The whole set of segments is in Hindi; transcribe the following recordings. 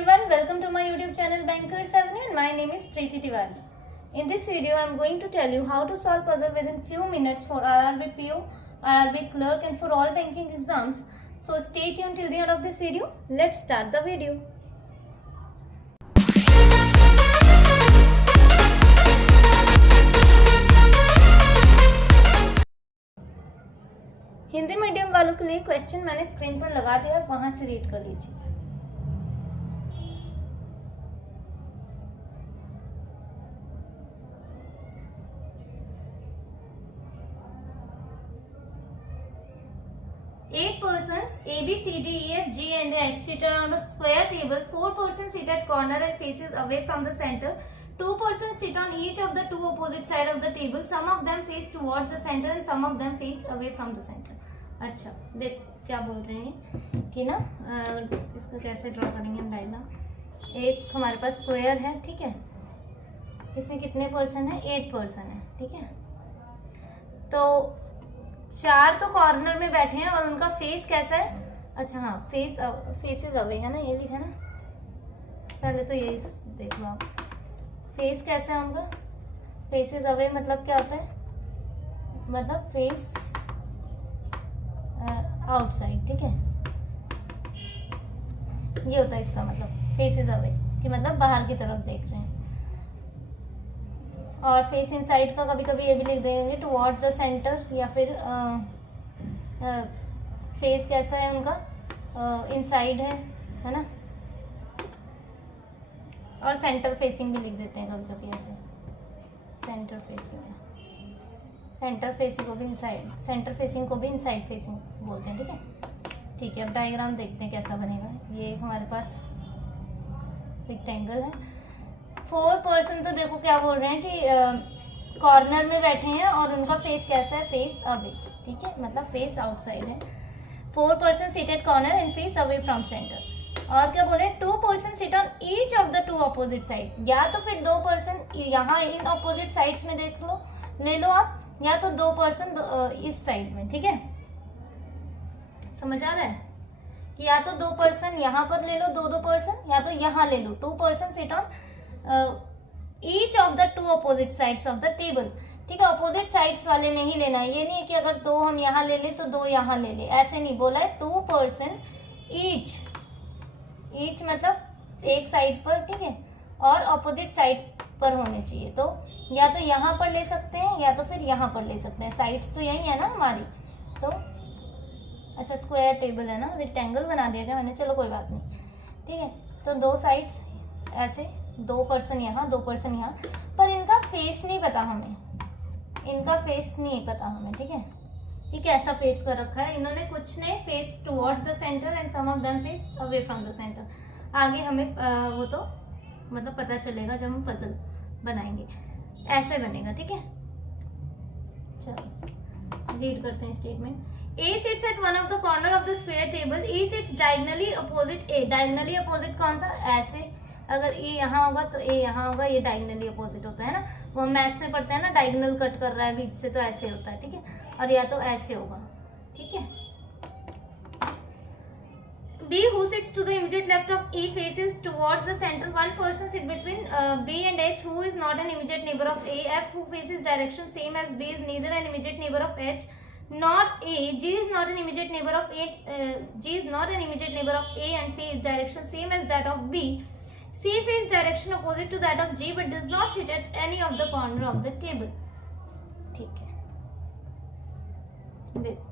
everyone, welcome to my YouTube channel Bankers Avenue and my name is Preeti Tiwari. In this video, I am going to tell you how to solve puzzle within few minutes for RRB PO, RRB clerk and for all banking exams. So stay tuned till the end of this video. Let's start the video. Hindi medium वालों के लिए क्वेश्चन मैंने स्क्रीन पर लगा दिया, वहां से रीड कर लीजिए. Eight persons A, B, C, D, E, F, G and H sit around a square table. 4 persons sit at corner and faces away from the center. 2 persons sit on each of the two opposite side of the table. Some of them face towards the center and some of them face away from the center. अच्छा, देख क्या बोल रहे हैं कि ना इसका कैसे ड्रॉ करेंगे हम डायग्राम. एक हमारे पास स्क्वायर है, ठीक है. इसमें कितने पर्सन है? 8 पर्सन है, ठीक है. तो 4 तो कॉर्नर में बैठे हैं और उनका फेस कैसा है? अच्छा हाँ, फेसेस अवे है ना, ये लिखा है ना. पहले तो यही देख लो आप. फेस कैसा है उनका? फेसेस अवे मतलब क्या होता है? मतलब फेस आउटसाइड, ठीक है. ये होता है इसका मतलब फेसेस अवे कि मतलब बाहर की तरफ देख रहे हैं. और फेस इनसाइड का कभी कभी ये भी लिख देंगे टुवर्ड्स द सेंटर, या फिर फेस कैसा है उनका? इनसाइड है ना. और सेंटर फेसिंग भी लिख देते हैं कभी कभी ऐसे. सेंटर फेसिंग है. सेंटर फेसिंग को भी इनसाइड, सेंटर फेसिंग को भी इनसाइड फेसिंग बोलते हैं, ठीक है. ठीक है, अब डायग्राम देखते हैं कैसा बनेगा. ये हमारे पास रेक्टेंगल है. 4 पर्सन तो देखो क्या बोल रहे हैं कि कॉर्नर में बैठे हैं और उनका फेस कैसा है? फेस अवे, ठीक है, मतलब फेस आउटसाइड है. 4 person sit at corner and face away from centre. और क्या बोल रहे हैं? 2 person sit on each of the 2 opposite side. या तो फिर 2 पर्सन यहाँ इन अपोजिट साइड्स में देख लो, ले लो आप, या तो 2 पर्सन इस साइड में, ठीक है. समझ आ रहा है कि या तो 2 पर्सन यहाँ पर ले लो, 2 पर्सन, या तो यहाँ ले लो. 2 person sit on each of the 2 opposite sides of the table, ठीक है. अपोजिट साइड्स वाले में ही लेना है. ये नहीं है कि अगर 2 हम यहाँ ले ले तो 2 यहाँ ले ले, ऐसे नहीं बोला है. 2 पर्सन ईच मतलब एक साइड पर, ठीक है, और अपोजिट साइड पर होने चाहिए. तो या तो यहाँ पर ले सकते हैं या तो फिर यहाँ पर ले सकते हैं. साइड्स तो यही है ना हमारी. तो अच्छा, स्क्वायर टेबल है ना, रेक्टेंगल बना दिया गया मैंने, चलो कोई बात नहीं, ठीक है. तो 2 साइड्स ऐसे, 2 पर्सन यहाँ, 2 पर्सन यहाँ. पर इनका फेस नहीं पता हमें, इनका फेस नहीं पता हमें, ठीक है. ये कैसा फेस कर रखा है इन्होंने? कुछ ने face towards the centre and some of them face away from the centre. आगे हमें वो तो मतलब पता चलेगा जब हम पजल बनाएंगे. ऐसे बनेगा, ठीक है. चलो रीड करते हैं statement. A sits at one of the corner of the square table. E sits diagonally opposite A. Diagonally opposite कौन सा? ऐसे. अगर E यहाँ होगा तो A यहाँ होगा. ये diagonally opposite होता है ना, वो मैथ्स में पढ़ते हैं ना. डायगोनल कट कर रहा है बीच से तो ऐसे होता है, ठीक है. और या तो ऐसे होगा, ठीक है. B who sits to the immediate left of E faces towards the center. One person sits between B and H who is not an immediate neighbor of A. F who faces direction same as B is neither an immediate neighbor of H nor A. G is not an immediate neighbor of H. G is not an immediate neighbor of A and face direction same as that of B. C faces direction opposite to that of G but does not sit at any of the corner of the table. ठीक है, देखो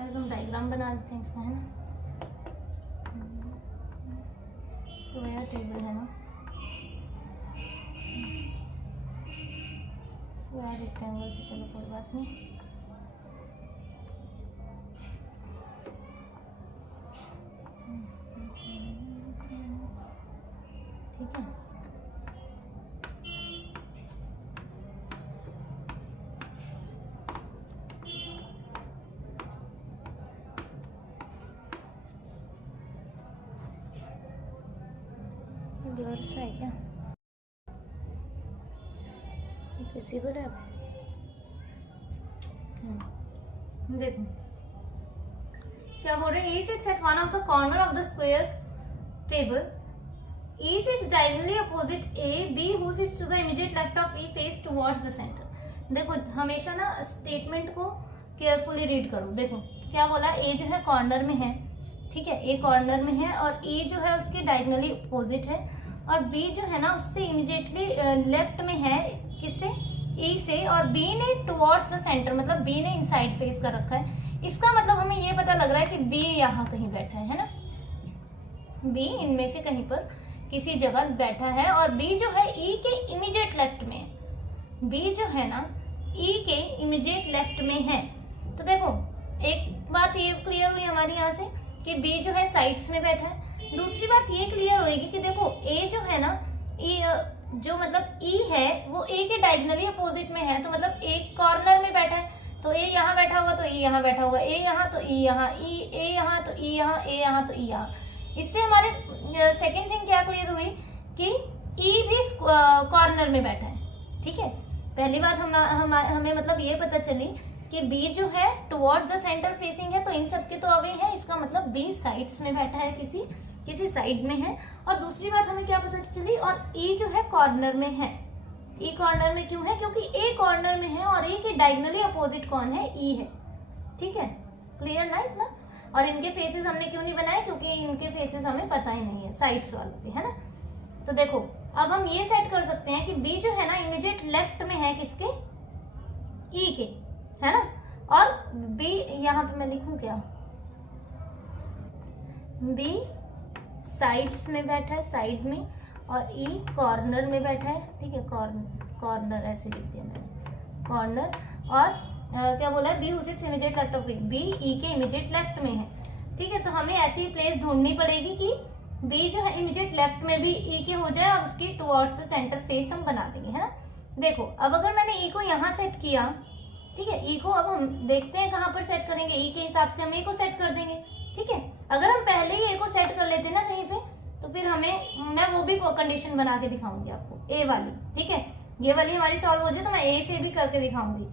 एकदम डायग्राम बना देते हैं इसका, है ना. स्क्वायर टेबल है ना, स्क्वायर रेक्टेंगल से, चलो कोई बात नहीं. ठीक है. ब्लर सा है क्या? विजिबल है. देखो क्या बोल रहे हैं, E sits at one of the corner of the square table. E sits diagonally opposite A. B who sits to the immediate left of E face towards the center. देखो हमेशा ना स्टेटमेंट को केयरफुली रीड करो। देखो क्या बोला, ए जो है कॉर्नर में है, ठीक है, ए कॉर्नर में है और E जो है उसके डायगोनली अपोजिट है और B जो है ना उससे इमीडिएटली लेफ्ट में है, किससे, E से, और B ने टुवर्ड्स द सेंटर, मतलब B ने इनसाइड फेस कर रखा है। इसका मतलब हमें ये पता लग रहा है कि B यहाँ कहीं बैठा है ना, B इनमें से कहीं पर किसी जगह बैठा है और B जो है E के इमीडिएट लेफ्ट में है। B जो है ना E के इमीडिएट लेफ्ट में है। तो देखो एक बात ये क्लियर हुई हमारी यहाँ से कि B जो है साइड्स में बैठा है। दूसरी बात ये क्लियर होगी कि देखो A जो है ना, जो मतलब E है वो A के डायगोनली अपोजिट में है, तो मतलब A कॉर्नर में बैठा है, तो A यहाँ बैठा होगा तो E यहाँ बैठा होगा, A यहाँ तो E यहाँ, A यहाँ तो E यहाँ, A यहाँ तो E यहाँ। इससे हमारे सेकंड थिंग क्या क्लियर हुई कि E भी कॉर्नर में बैठा है, ठीक है। पहली बात हमें मतलब ये पता चली कि B जो है टुवर्ड्स द सेंटर फेसिंग है, तो इन सब के तो अवे है, इसका मतलब B साइड्स में बैठा है, किसी साइड में है। और दूसरी बात हमें क्या पता चली, और E जो है कॉर्नर में है। E कॉर्नर में क्यों है, क्योंकि A कॉर्नर में है और A के डायगोनली अपोजिट कौन है, E है, ठीक है। क्लियर ना इतना। और इनके फेसेस हमने क्यों नहीं बनाए, क्योंकि इनके फेसेस हमें पता ही नहीं है, साइड्स वालों के, है ना। तो देखो अब हम ये सेट कर सकते हैं कि B जो है ना इमीडिएट लेफ्ट में है, किसके, E के, है ना। और B यहाँ पे मैं लिखूं क्या, B साइड्स में बैठा है, साइड में, और E कॉर्नर में बैठा है, ठीक है, कॉर्नर ऐसे लिख दिया मैंने, कॉर्नर। और क्या बोला, B who sits immediate left of E, B E के इमीडिएट लेफ्ट में है, ठीक है। तो हमें ऐसी प्लेस ढूंढनी पड़ेगी कि B जो है इमीडिएट लेफ्ट में भी E के हो जाए और उसकी टुवर्ड्स द सेंटर फेस हम बना देंगे, है ना। देखो अब अगर मैंने E को यहाँ सेट किया, ठीक है, E को अब हम देखते हैं कहाँ पर सेट करेंगे, E के हिसाब से हम A को सेट कर देंगे, ठीक है। अगर हम पहले ही A को सेट कर लेते ना कहीं पे, तो फिर मैं वो भी कंडीशन बना के दिखाऊंगी आपको, A वाली, ठीक है। ये वाली हमारी सॉल्व हो जाए तो मैं A से भी करके दिखाऊंगी।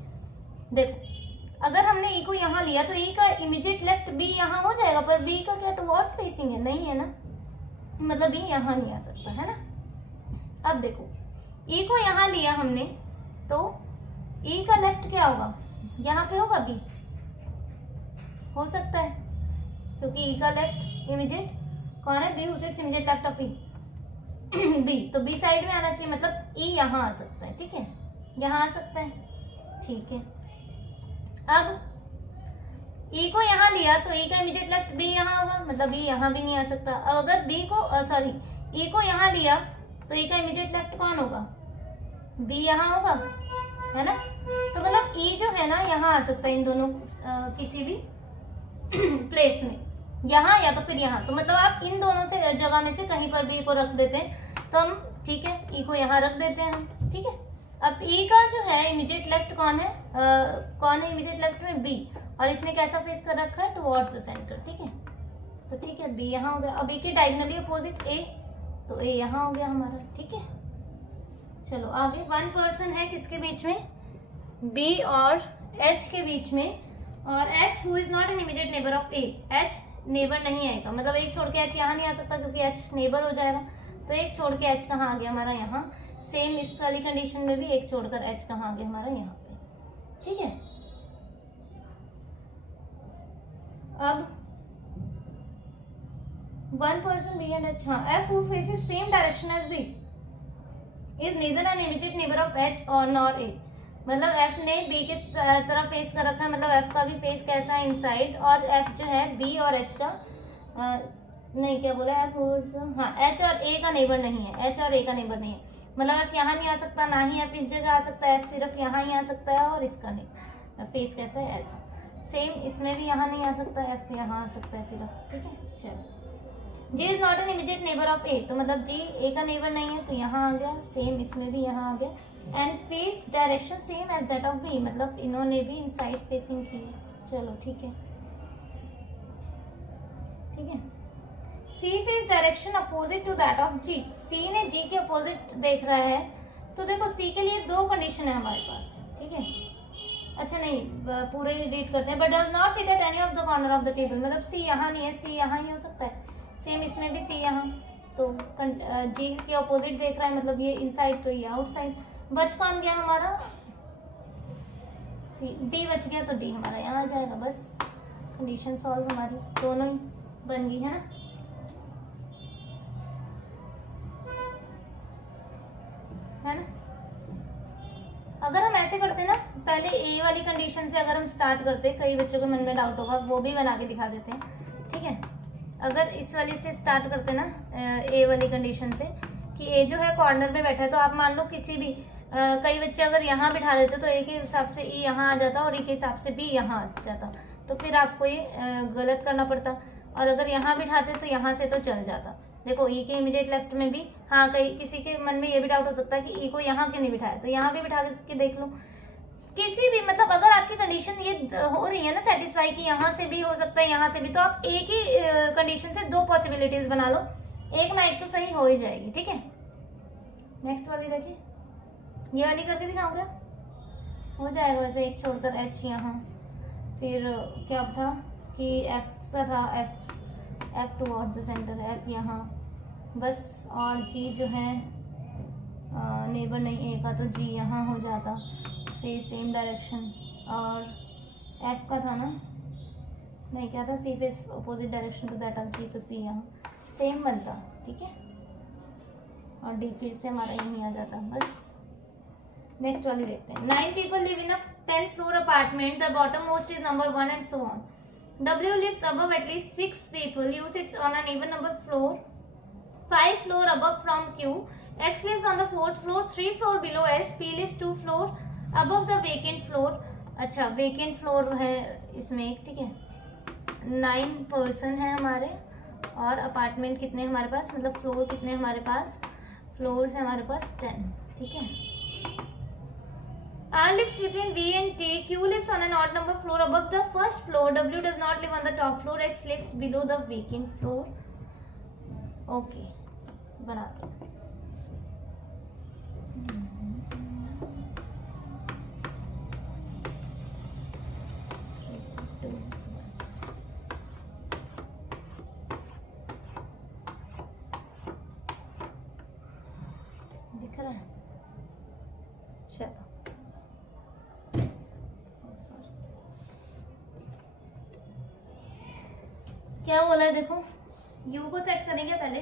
देखो अगर हमने E को यहाँ लिया तो E का इमीडिएट लेफ्ट B यहाँ हो जाएगा, पर B का क्या टुवर्ड फेसिंग है, नहीं है ना, मतलब B यहाँ नहीं आ सकता, है ना। अब देखो E को यहाँ लिया हमने, तो E का लेफ्ट क्या होगा, यहाँ पे होगा B, हो सकता है, क्योंकि E का लेफ्ट इमीडिएट कौन है, B who sits immediate left of E, B, तो B साइड में आना चाहिए, मतलब E यहाँ आ सकता है, ठीक है, यहाँ आ सकता है, ठीक है। अब E को यहाँ लिया तो E का इमीडिएट लेफ्ट B यहाँ होगा, मतलब B यहाँ भी नहीं आ सकता। अब अगर B को E को यहाँ लिया तो E का इमीडिएट लेफ्ट कौन होगा, B यहाँ होगा, है ना। तो मतलब E जो है ना यहाँ आ सकता है, इन दोनों किसी भी प्लेस में, यहाँ या तो फिर यहाँ। तो मतलब आप इन दोनों से जगह में से कहीं पर भी E को रख देते हैं, तो हम, ठीक है, E को यहाँ रख देते हैं हम, ठीक है। अब E का जो है इमीडिएट लेफ्ट कौन है, कौन है इमीडिएट लेफ्ट में, B, और इसने कैसा फेस कर रखा है, टुवर्ड्स द सेंटर, ठीक है। तो ठीक है, B यहाँ हो गया। अब E के डायगोनली अपोजिट A, तो A यहाँ हो गया हमारा, ठीक है। चलो आगे, वन पर्सन है किसके बीच में, B और H के बीच में, और H who is not an immediate neighbour of A, H neighbour नहीं आएगा, मतलब एक छोड़ के H यहाँ नहीं आ सकता क्योंकि H नेबर हो जाएगा। तो एक छोड़ के H कहाँ आ गया हमारा, यहाँ। सेम इस वाली कंडीशन में भी एक छोड़कर H कहाँ आ गया हमारा, यहाँ पे, ठीक है। अब one person B and H, हाँ, F who faces same direction as B is neither an immediate neighbor of H or nor A, मतलब F ने B के तरफ फेस कर रखा है, मतलब F का भी फेस कैसा है, इनसाइड, और F जो है B और H का नहीं, क्या बोला, F हाँ, H और A का नेबर नहीं है, H और A का नेबर नहीं है, मतलब F यहाँ नहीं आ सकता, ना ही F इस जगह आ सकता है, F सिर्फ यहाँ ही आ सकता है, और इसका नहीं, फेस कैसा है, ऐसा। सेम इसमें भी यहाँ नहीं आ सकता, F यहाँ आ सकता है सिर्फ, ठीक है। चलो, G is not an immediate neighbour of A, तो मतलब G A का नेबर नहीं है, तो यहाँ आ गया, सेम इसमें भी यहाँ आ गया। And face direction same as that of B, मतलब इन्होंने भी इनसाइड फेसिंग की है। चलो ठीक है, ठीक है। C face direction opposite to that of G, C ने G के अपोजिट देख रहा है, तो देखो C के लिए दो कंडीशन है हमारे पास, ठीक है। अच्छा नहीं, पूरे ही रीड करते हैं. But does not sit at any of the corner of the table, मतलब सी यहाँ नहीं है, सी यहाँ ही हो सकता है. सेम इसमें भी सी यहाँ, तो जी के अपोजिट देख रहा है, मतलब ये इनसाइड तो ये आउटसाइड. बच कौन गया हमारा? सी. डी बच गया, तो डी हमारा यहाँ आ जाएगा. बस कंडीशन सॉल्व हमारी दोनों ही बन गई है ना. है ना. अगर हम ऐसे करते ना, पहले ए वाली कंडीशन से अगर हम स्टार्ट करते, कई बच्चों के मन में डाउट होगा, वो भी बना के दिखा देते हैं. ठीक है, अगर इस वाली से स्टार्ट करते ना, ए वाली कंडीशन से, कि ए जो है कॉर्नर में बैठा है, तो आप मान लो किसी भी कई बच्चे अगर यहाँ बिठा देते तो ए के हिसाब से ई यहाँ आ जाता और ई के हिसाब से बी यहाँ आ जाता, तो फिर आपको ये गलत करना पड़ता. और अगर यहाँ बिठाते तो यहाँ से तो चल जाता. देखो ई के इमीडिएट लेफ्ट में भी, हाँ कई किसी के मन में ये भी डाउट हो सकता है कि ई को यहाँ क्यों नहीं बिठाया, तो यहाँ भी बिठा के देख लो. किसी भी, मतलब अगर आपकी कंडीशन ये हो रही है ना सेटिस्फाई कि यहाँ से भी हो सकता है, यहाँ से भी, तो आप एक ही कंडीशन से दो पॉसिबिलिटीज बना लो, एक ना एक तो सही हो ही जाएगी. ठीक है, नेक्स्ट वाली देखिए, ये वाली करके दिखाऊंगा, हो जाएगा वैसे. एक छोड़कर एच यहाँ, फिर क्या था कि एफ सा था, F toward the centre, F यहाँ बस. और जी जो है नेबर नहीं ए का, तो जी यहाँ हो जाता, से सेम डायरेक्शन. और एफ का था ना, नहीं क्या था, see face opposite direction to that of G, तो सी यहाँ सेम बनता. ठीक है, और डी फिर से हमारा यहीं आ जाता. बस नेक्स्ट वाली देखते हैं. 9 people live in a 10 floor apartment. The bottom most is number 1 and so on. W lives above at least 6 people. U sits on an even number floor 5 floor above from Q. X lives on the 4th floor 3 floor below S. P lives 2 floor above the vacant floor. अच्छा vacant floor है इसमें एक. ठीक है, 9 person है हमारे, और अपार्टमेंट कितने हमारे पास, मतलब फ्लोर कितने हमारे पास, फ्लोर्स है हमारे पास 10. ठीक है, R lives between B and T. Q lives on an odd number floor above the first floor. W does not live on the top floor. X lives below the vacant floor. Okay, बनाते हैं. दिख रहा है? चलो, क्या बोला है देखो. U को सेट करेंगे पहले.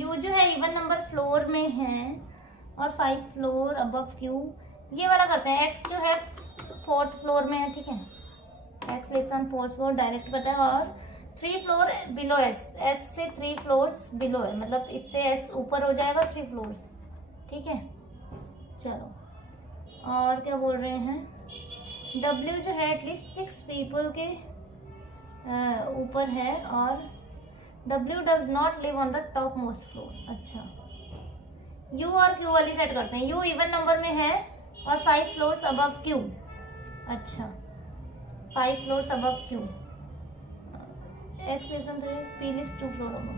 U जो है इवन नंबर फ्लोर में है और 5 फ्लोर अबव Q. ये वाला करते हैं. X जो है 4th फ्लोर में है. ठीक है, X lives on 4th floor, direct पता है. और 3 फ्लोर बिलो S, S से 3 फ्लोर्स बिलो है, मतलब इससे S ऊपर हो जाएगा 3 फ्लोर्स. ठीक है, चलो. और क्या बोल रहे हैं, W जो है एटलीस्ट 6 पीपल के ऊपर है, और W does not live on the top most floor. अच्छा, U और Q वाली सेट करते हैं. U इवन नंबर में है और 5 फ्लोर्स अबव Q. अच्छा, 5 floors above Q. X lives on 3, P lives 2 floor above.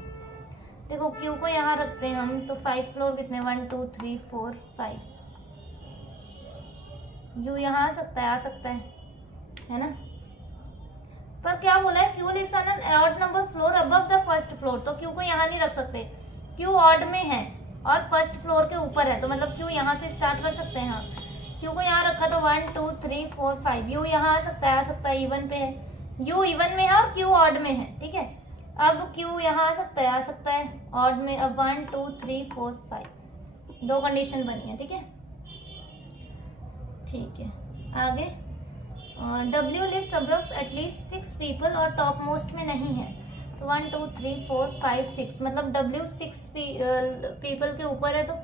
देखो Q को यहाँ रखते हैं हम, तो 5 फ्लोर कितने, 1 2 3 4 5. U यहाँ आ सकता है ना. पर क्या बोला है, Q lives on an odd number floor above the first floor, तो Q को यहाँ नहीं रख सकते. Q ऑड में है और फर्स्ट फ्लोर के ऊपर है, तो मतलब Q यहाँ से स्टार्ट कर सकते हैं. हाँ, Q को यहाँ रखा तो 1 2 3 4 5. U यहाँ आ सकता है, इवन पे है. U इवन में है और Q ऑड में है. ठीक है, अब Q यहाँ आ सकता है ऑड में. अब 1 2 3 4 5, दो कंडीशन बनी है. ठीक है, आगे. और W lives above at least 6 people और टॉप मोस्ट में नहीं है, तो 1 2 3 4 5 6, मतलब W 6 पीपल के ऊपर है, तो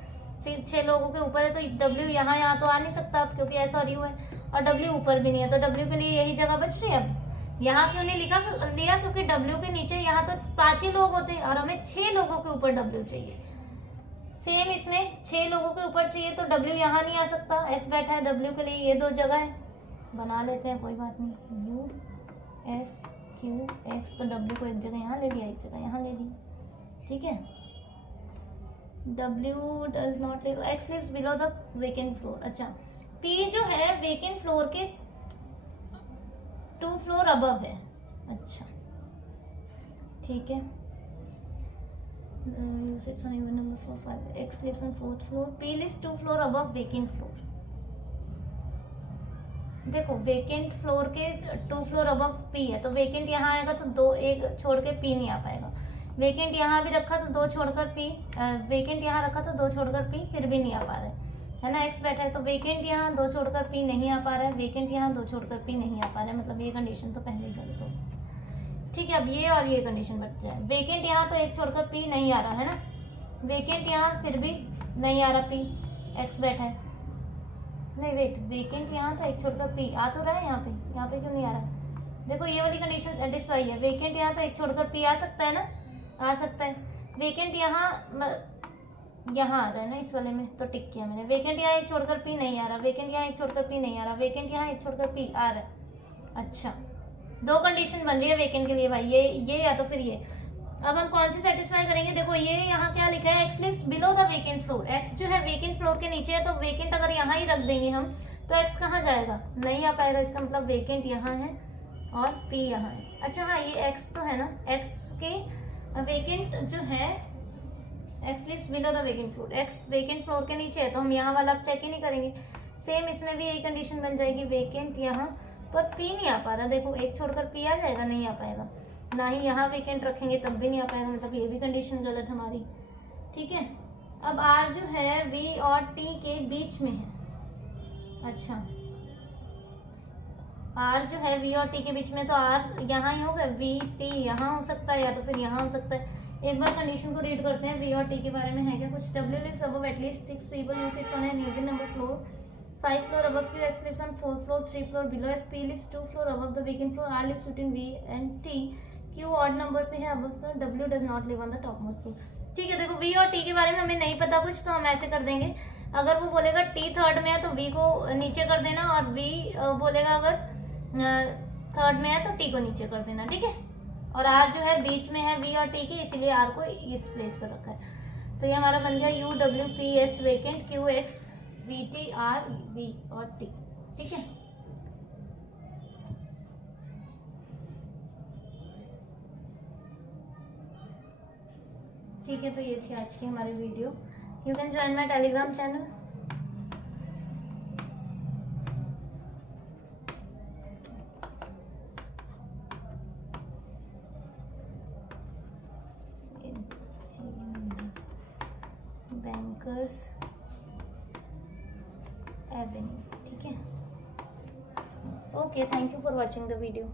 6 लोगों के ऊपर है, तो W यहाँ तो आ नहीं सकता अब, क्योंकि S और U है, और W ऊपर भी नहीं है, तो W के लिए यही जगह बच रही है. अब यहाँ क्यों नहीं लिया, क्योंकि W के नीचे यहाँ तो 5 ही लोग होते हैं और हमें 6 लोगों के ऊपर W चाहिए. सेम इसमें 6 लोगों के ऊपर चाहिए, तो W यहाँ नहीं आ सकता, S बैठा है. W के लिए ये दो जगह है, बना लेते हैं, कोई बात नहीं. U S Q X, तो W को एक जगह यहाँ ले लिया, एक जगह यहाँ ले लिया. ठीक है, W does not live, X lives below the vacant floor. अच्छा, P जो है वेकेंट फ्लोर के फ्लोर अबव है। अच्छा ठीक है। Sits on even number 4 5 x lives on 4th floor, P lives 2 floor above vacant floor. देखो वेकेंट फ्लोर के 2 फ्लोर अबव पी है, तो वेकेंट यहाँ आएगा तो 2 एक छोड़ के पी नहीं आ पाएगा। वेकेंट यहाँ भी रखा तो 2 छोड़कर पी, वेकेंट यहाँ रखा तो 2 छोड़कर पी, फिर भी नहीं आ पा रहा है ना। एक्स बैठा है तो वेकेंट यहाँ 2 छोड़कर पी नहीं आ पा रहा है, वेकेंट यहाँ 2 छोड़कर पी नहीं आ पा रहा है, मतलब ये कंडीशन तो पहले ही गलत हो। ठीक है, अब ये और ये कंडीशन बच जाए। वेकेंट यहाँ तो 1 छोड़कर पी नहीं आ रहा है ना, वेकेंट यहाँ फिर भी नहीं आ रहा, पी एक्स बैठा है, नहीं वेट, वेकेंट यहाँ तो 1 छोड़कर पी आ तो रहा है, यहाँ पे क्यों नहीं आ रहा है? देखो ये वाली कंडीशन सेटिस्फाई है, वेकेंट यहाँ तो 1 छोड़कर पी आ सकता है ना, आ सकता है। वेकेंट यहाँ आ रहा है ना इस वाले में, तो टिक किया मैंने। वेकेंट यहाँ 1 छोड़कर पी नहीं आ रहा, वेकेंट यहाँ 1 छोड़कर पी नहीं आ रहा, वेकेंट यहाँ 1 छोड़कर पी आ रहा है। अच्छा 2 कंडीशन बन रही है वेकेंट के लिए भाई, ये या तो फिर ये। अब हम कौन सी सेटिस्फाई करेंगे? देखो ये यहाँ क्या लिखा है, x lives below the vacant floor. X जो है वेकेंट फ्लोर के नीचे है, तो वेकेंट अगर यहाँ ही रख देंगे हम तो एक्स कहाँ जाएगा, नहीं आ पाएगा। इसका मतलब वेकेंट यहाँ है और पी यहाँ है। अच्छा हाँ ये एक्स तो है ना, एक्स के वेकेंट जो है, x lives below the vacant floor, x vacant floor के नीचे है, तो हम यहाँ वाला अब चेक ही नहीं करेंगे। सेम इसमें भी यही कंडीशन बन जाएगी, वेकेंट यहाँ पर पी नहीं आ पा रहा। देखो 1 छोड़कर पी आ जाएगा, नहीं आ पाएगा, ना ही यहाँ वेकेंट रखेंगे तब भी नहीं आ पाएगा, मतलब ये भी कंडीशन गलत हमारी। ठीक है, अब आर जो है वी और टी के बीच में है। अच्छा आर जो है वी और टी के बीच में, तो आर यहाँ ही होगा, वी टी यहाँ हो सकता है, या तो फिर यहाँ हो सकता है। एक बार कंडीशन को रीड करते हैं, वी और टी के बारे में है क्या कुछ। W lives above at least 6 people who sits on an even number floor 5 floor above Q, X lives on 4th floor 3 floor below S, P lives 2 floor above the vacant floor, R lives between V and T, Q odd number पे है above the, W does not live on the topmost floor। ठीक है, देखो V और T के बारे में हमें नहीं पता कुछ, तो हम ऐसे कर देंगे। अगर वो बोलेगा T 3rd में है तो V को नीचे कर देना, और V बोलेगा अगर 3rd में है तो T को नीचे कर देना। ठीक है, और R जो है बीच में है V और T के, इसीलिए R को इस प्लेस पर रखा है। तो ये हमारा बन गया U W P S vacant, Q X V T R V और T। ठीक है, ठीक है, तो ये थी आज की हमारी video. You can join my Telegram channel. Bankers Avenue. ठीक है, okay, thank you for watching the video.